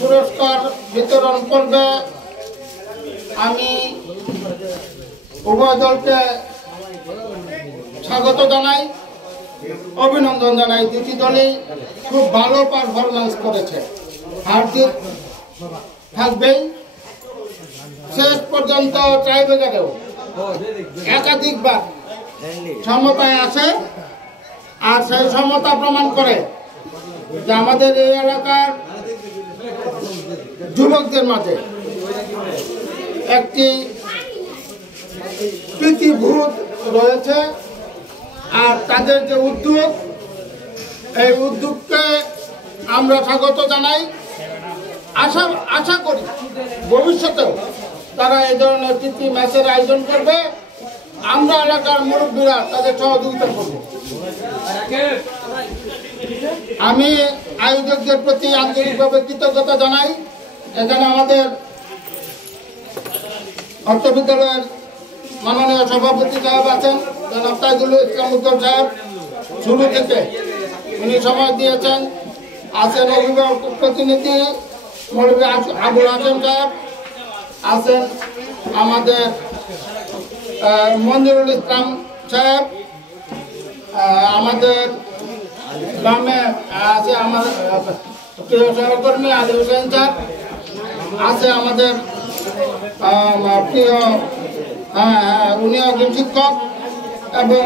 পুরস্কার বিতরণ করবে। আমি উভয় দলকে স্বাগত জানাই, অভিনন্দন জানাই। দুটি দলই খুব ভালো পারফরমেন্স করেছে, হার জিত থাকবেই। শেষ পর্যন্ত ট্রাইব্রেকারেও একাধিকবার সমতায় আছে, আর সেই সমতা প্রমাণ করে যে আমাদের এই এলাকার যুবকদের মাঝে একটি প্রীতিবোধ রয়েছে, আর তাদের যে উদ্যোগ, এই উদ্যোগকে আমরা স্বাগত জানাই। আশা করি ভবিষ্যতেও তারা এই ধরনের প্রীতি ম্যাচের আয়োজন করবে। আমরা এলাকার মুরব্বীরা তাদের সহযোগিতা করব। আমি আয়োজকদের প্রতি আন্তরিকভাবে কৃতজ্ঞতা জানাই। এখানে আমাদের অর্থ বিদ্যালয়ের মাননীয় সভাপতি সাহেব আছেন, জনাব তাইজুল ইসলাম উদ্দল সাহেব, শুরু থেকে উনি সময় দিয়েছেন। আছেন অভিভাবক প্রতিনিধি মৌলভী আবুল হাসেম সাহেব, আছেন আমাদের মঞ্জুরুল ইসলাম সাহেব, আমাদের গ্রামে আছে আমার প্রিয় সহকর্মী আলী হোসেন সাহেব, আছে আমাদের প্রিয় উনি একজন শিক্ষক এবং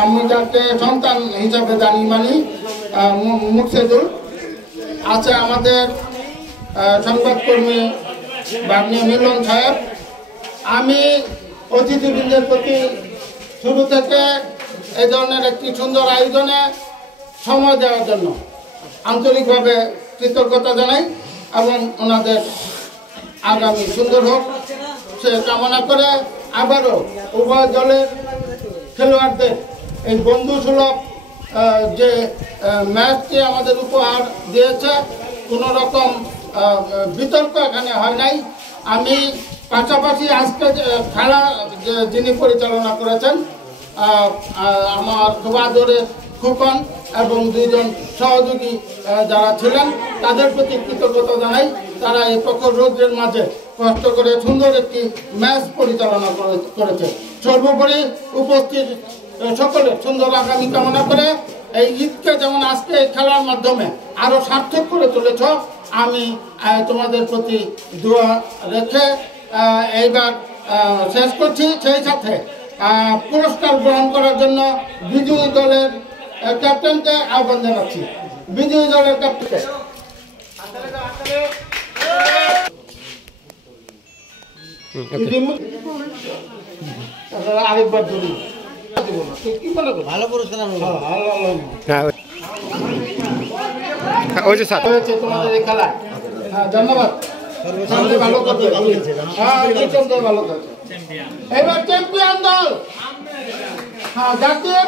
আমি যাকে সন্তান হিসাবে জানি মানি মুর্শেদুল, আছে আমাদের সংবাদকর্মী বাগ্নি মিলন সাহেব। আমি অতিথিবৃন্দের প্রতি শুরু থেকে এই ধরনের একটি সুন্দর আয়োজনে সময় দেওয়ার জন্য আন্তরিকভাবে কৃতজ্ঞতা জানাই এবং ওনাদের আগামী সুন্দর হোক সে কামনা করে আবারও উভয় দলের খেলোয়াড়দের এই বন্ধুসুলভ যে ম্যাচটি আমাদের উপহার দিয়েছে, কোনো রকম বিতর্ক এখানে হয় নাই। আমি পাশাপাশি আজকে খেলা যিনি পরিচালনা করেছেন আমার খুব আদরের খুকন এবং দুইজন সহযোগী যারা ছিলেন, তাদের প্রতি কৃতজ্ঞতা জানাই। তারা এই প্রখর রৌদ্রের মাঝে কষ্ট করে সুন্দর একটি ম্যাচ পরিচালনা করেছে। সর্বোপরি উপস্থিত সকলের সুন্দর আগামী কামনা করে এই ঈদকে যেমন আজকে খেলার মাধ্যমে আরো সার্থক করে তুলেছ, আমি তোমাদের প্রতি দোয়া রেখে এইবার শেষ করছি। সেই সাথে পুরস্কার গ্রহণ করার জন্য বিজয়ী দলের ক্যাপ্টেনকে আহ্বান জানাচ্ছি। বিজয়ী দলের ক্যাপ্টেন আরেকবার ধরি, ভালো পুরস্কার হয়েছে তোমাদের এই খেলায়। ধন্যবাদ। ভালো করতে ভালো করছে। এবার চ্যাম্পিয়ন দল, জাতীয়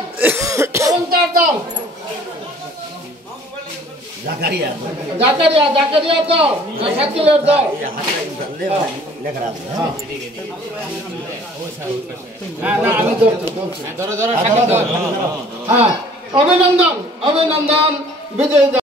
দল জাকারিয়া দল, শাকিলের দল। অভিনন্দন বিজয়ী দল।